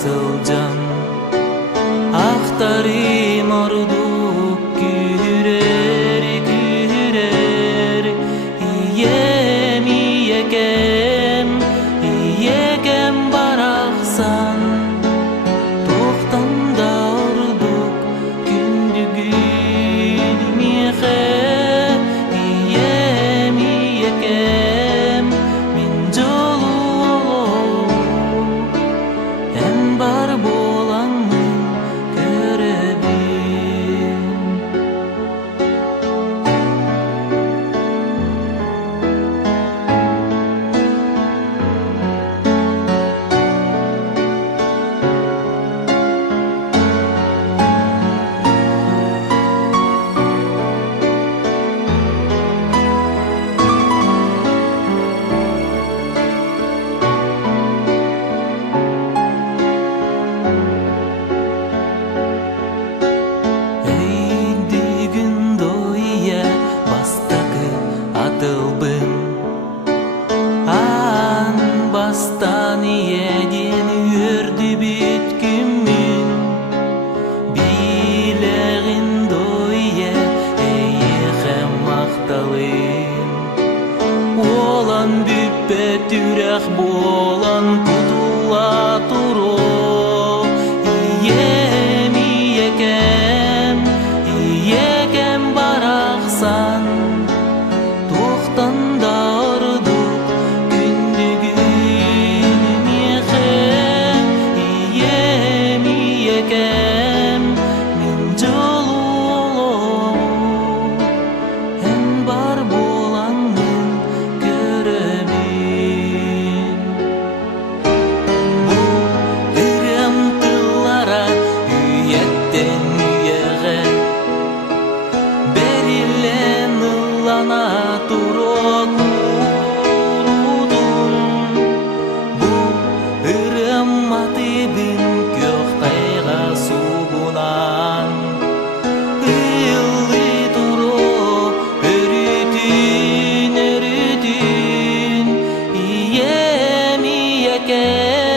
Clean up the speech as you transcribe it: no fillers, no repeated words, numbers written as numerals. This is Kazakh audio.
сылжан Ақтарым ордук күрер күрер Ием иекем иекем барақсан Тоқтанда ордук күндүгүн миxe Ием иекем мин жолу Эм бар болаңмын көребин Бастан иеден үрді бүткіммін Билегін дойе әйеқем мақталым Олан бүппе түрәқ болан құтыла тұру Ием иекем барақсан Тоқтанда ұрдық Min jolu en bar bolangın görebin Bu ırımtılara üyetten üyege Berilen ıllana turuk urudun Bu ırım atibin göktayga subunan Illi turu eritin Iyem iyekem